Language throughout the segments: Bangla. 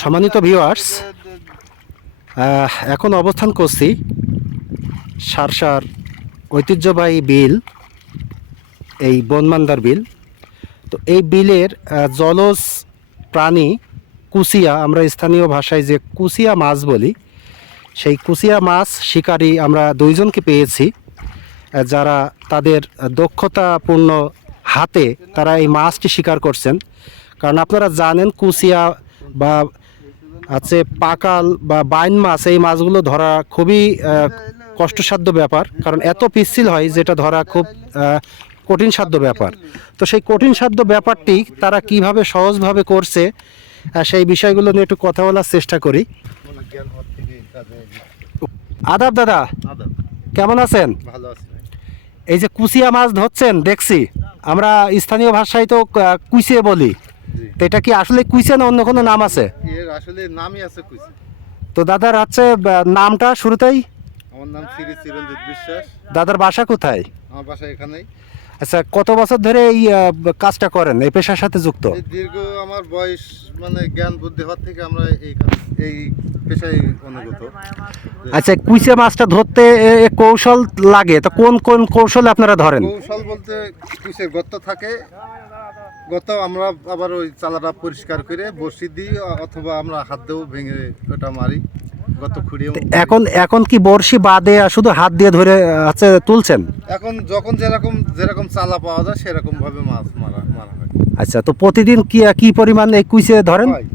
সম্মানিত ভিউয়ার্স এখন অবস্থান করছি সারসার ঐতিহ্যবাহী বিল, এই বনমান্দার বিল। তো এই বিলের জলজ প্রাণী কুসিয়া, আমরা স্থানীয় ভাষায় যে কুসিয়া মাছ বলি, সেই কুসিয়া মাছ শিকারী আমরা দুইজনকে পেয়েছি যারা তাদের দক্ষতাপূর্ণ হাতে তারা এই মাছটি শিকার করছেন। কারণ আপনারা জানেন কুসিয়া বা আছে পাকাল বা বাইন মাছ, এই মাছগুলো ধরা খুবই কষ্টসাধ্য ব্যাপার। কারণ এত পিচ্ছিল হয় যেটা ধরা খুব কঠিন সাধ্য ব্যাপার। তো সেই কঠিন সাধ্য ব্যাপারটি তারা কীভাবে সহজভাবে করছে সেই বিষয়গুলো নিয়ে একটু কথা বলার চেষ্টা করি। আদাব দাদা, কেমন আছেন? এই যে কুচিয়া মাছ ধরছেন, দেখছি। আমরা স্থানীয় ভাষায় তো কুচিয়ে বলি। তো এটা কি আসলে কুইসে না অন্য কোনো নাম আছে? এর আসলে নামই আছে কুচি তো দাদার হচ্ছে নামটা শুরুতেই? আমার নাম শ্রী চিরঞ্জিত বিশ্বাস। দাদার বাসা কোথায়? আমার বাসা এখানেই। আচ্ছা কত বছর ধরে এই কাজটা করেন এই পেশার সাথে যুক্ত? দীর্ঘ আমার বয়স মানে জ্ঞান বুদ্ধি হওয়ার থেকে আমরা এই এই পেশায় অনুগত। আচ্ছা কুইসে মাছটা ধরতে কৌশল লাগে তো কোন কোন কৌশলে আপনারা ধরেন? কৌশল বলতে কুচের গর্ত থাকে গর্ত আমরা আবার ওই চালাটা পরিষ্কার করে বসি দিই অথবা আমরা হাত দিয়েও ভেঙে ওটা মারি গর্ত খুঁড়িয়ে এখন এখন কি বড়শি বাদে শুধু হাত দিয়ে ধরে আছে তুলছেন? এখন যখন যেরকম যেরকম চালা পাওয়া যায় সেরকম ভাবে মাছ মারা মারা হয়। আচ্ছা তো প্রতিদিন কি কি পরিমাণ এই কুইসে ধরেন? হয়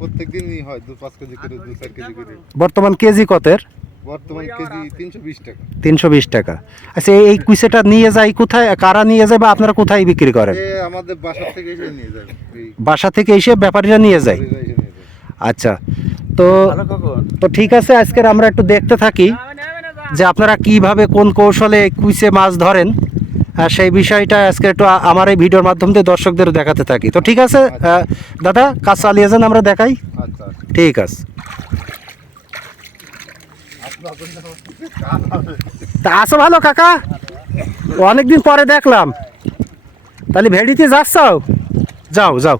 প্রত্যেক দিনই হয় দু পাঁচ কেজি করে দু চার কেজি করে। বর্তমান কেজি কতের? বর্তমান কেজি তিনশো বিশ টাকা। তিনশো বিশ টাকা। আচ্ছা এই- কুইসেটা নিয়ে যায় কোথায়? কারা নিয়ে যায় বা আপনারা কোথায় বিক্রি করেন? আমাদের বাসার থেকে এসে নিয়ে যাবে বাসা থেকে এসে ব্যাপারীরা নিয়ে যায়? আচ্ছা তো তো ঠিক আছে আজকের আমরা একটু দেখতে থাকি যে আপনারা কীভাবে কোন কৌশলে কুইসে মাছ ধরেন। সেই বিষয়টা আজকে একটু আমার এই ভিডিওর মাধ্যম দিয়ে দর্শকদের দেখাতে থাকি। তো ঠিক আছে দাদা কাজ চালিয়ে যান আমরা দেখাই। আচ্ছা। ঠিক আছে। তা আসো ভালো কাকা। অনেকদিন পরে দেখলাম। তাহলে ভেড়িতে যাচ্ছ? যাও যাও।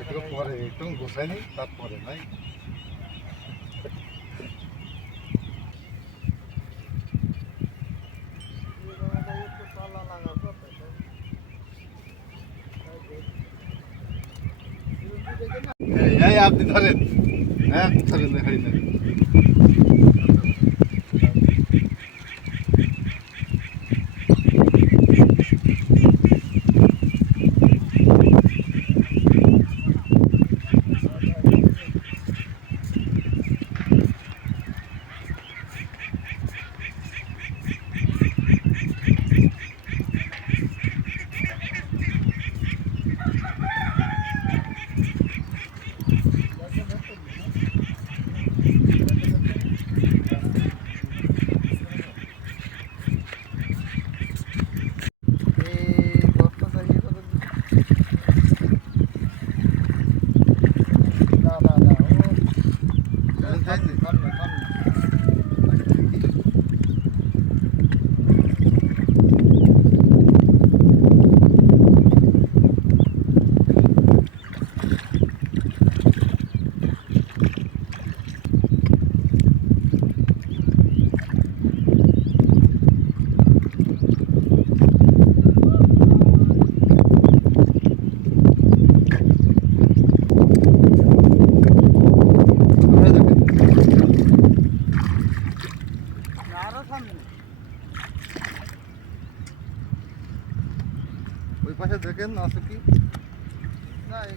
এগুলো পরে একটু গোছাই নি তারপরে নাই আপনি ধরেন। হ্যাঁ ধরেন হারি ধরেন। ওই পাশে দেখেন আছে কি? না এই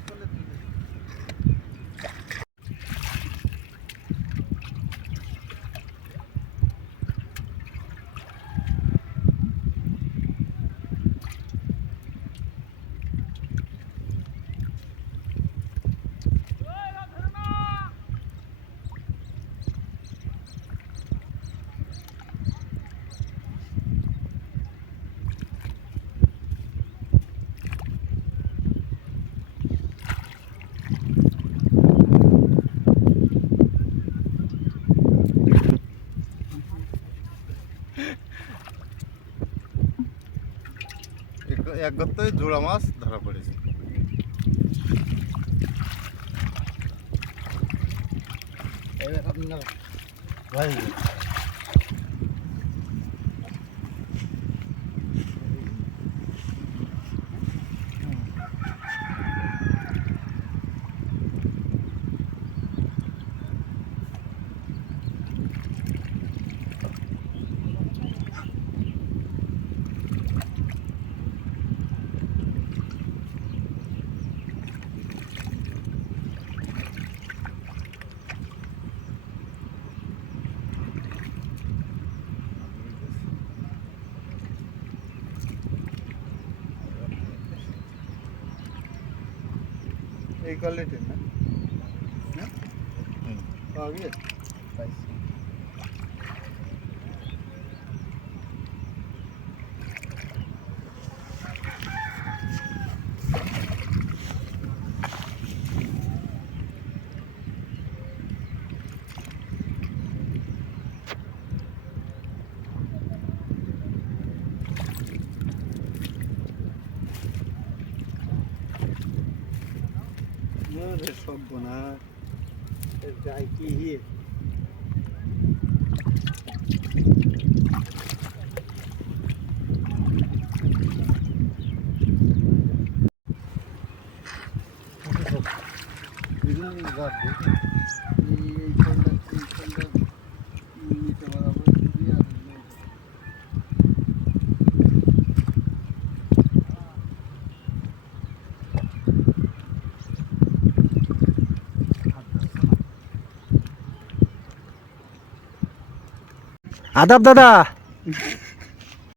এক- গত্তায় জোড়া মাছ ধরা পড়েছে। ভাই এই কোয়ালিটির না হ্যাঁ পাওয়া গিয়ে পাইছি রে সব বোনা যাই কি হিয়ে আদাব দাদা।